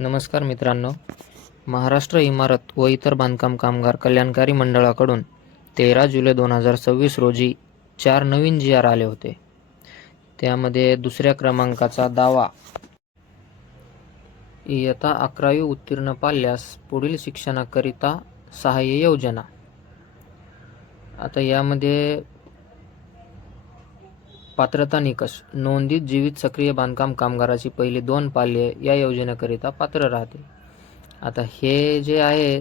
नमस्कार मित्रांनो, महाराष्ट्र इमारत व इतर बांधकाम कामगार कल्याणकारी मंडळाकडून 13 जुलै 2026 रोजी 4 नवीन GR आले होते. त्यामध्ये दुसऱ्या क्रमांकाचा दावा, इयत्ता 11वी उत्तीर्ण पाल्यास पुढील शिक्षणाकरिता सहाय्य योजना. आता यामध्ये पात्रता निकष: नोंदित जीवित सक्रिय बांधकाम कामगाराची पहिली 2 पाल्ये या योजनेकरिता पात्र राहतील. आता हे जे आहे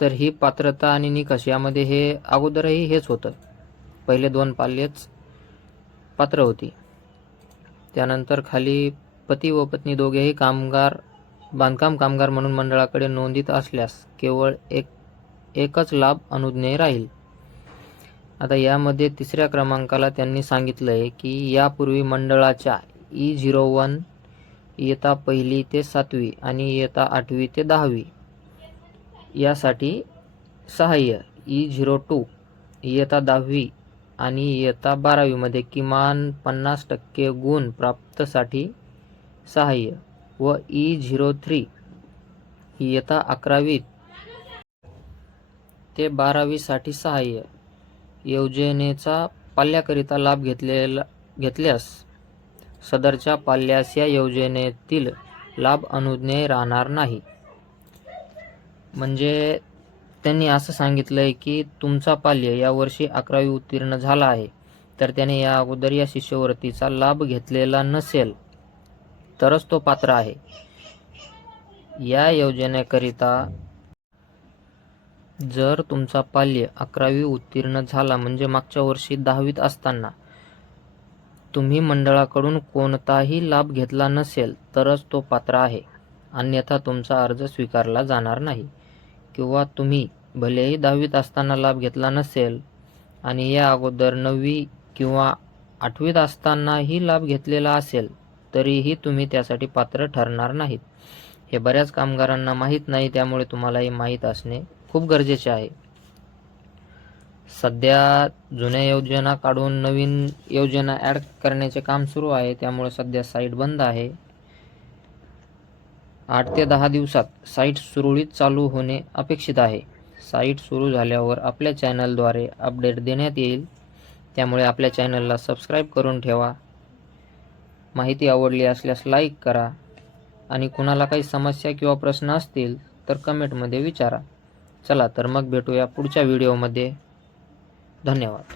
तर ही पात्रता आणि निकष यामध्ये हे अगोदरही हेच होतं, पहिले 2 पाल्येच पात्र होती. त्यानंतर खाली पती व पत्नी दोघेही बांधकाम कामगार म्हणून मंडळाकडे नोंदित असल्यास केवळ एकच लाभ अनुज्ञेय राहील. आता यामध्ये तिसऱ्या क्रमांकाला त्यांनी सांगितलंय की यापूर्वी मंडळाच्या E01 इयत्ता 1ली ते 7वी आणि इयत्ता 8वी ते 10वी यासाठी सहाय्य, E02 इयत्ता 10वी आणि इयत्ता 12वी मध्ये किमान 50% गुण प्राप्तसाठी सहाय्य व E03 इयत्ता 11वी ते 12वी साठी सहाय्य योजनेचा पाल्याकरिता लाभ घेतल्यास सदरच्या पाल्यास या योजनेतील लाभ अनुज्ञेय राहणार नाही. म्हणजे त्यांनी असं सांगितलंय की तुमचा पाल्य यावर्षी 11वी उत्तीर्ण झाला आहे तर त्याने या अगोदर या शिष्यवृत्तीचा लाभ घेतलेला नसेल तरच तो पात्र आहे. या योजनेकरिता जर तुमचा पाल्य 11वी उत्तीर्ण झाला म्हणजे मागच्या वर्षी 10वीत असताना तुम्ही मंडळाकडून कोणताही लाभ घेतला नसेल तरच तो पात्र आहे, अन्यथा तुमचा अर्ज स्वीकारला जाणार नाही. किंवा तुम्ही भलेही 10वीत असताना लाभ घेतला नसेल आणि या अगोदर 9वी किंवा 8वीत असतानाही लाभ घेतलेला असेल तरीही तुम्ही त्यासाठी पात्र ठरणार नाहीत. हे बऱ्याच कामगारांना माहीत नाही, त्यामुळे तुम्हालाही माहीत असणे खूप गरजेचे आहे. सध्या जुन्या योजना काढून नवीन योजना ॲड करण्याचे काम सुरू आहे, त्यामुळे सध्या साईट बंद आहे. 8 ते 10 दिवसात साईट सुरळीत चालू होणे अपेक्षित आहे. साईट सुरू झाल्यावर आपल्या चॅनलद्वारे अपडेट देण्यात येईल, त्यामुळे आपल्या चॅनलला सबस्क्राईब करून ठेवा. माहिती आवडली असल्यास लाईक करा आणि कुणाला काही समस्या किंवा प्रश्न असतील तर कमेंटमध्ये विचारा. चला तर मग भेटूया पुढच्या व्हिडिओमध्ये. धन्यवाद.